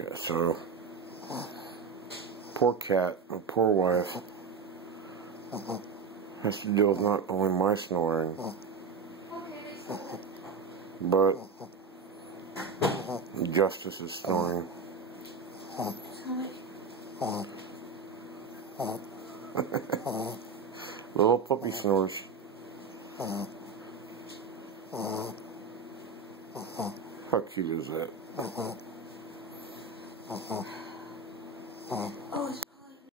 Okay, so poor cat, or poor wife, has to deal with not only my snoring, but Justice's snoring. Little puppy snores. How cute is that?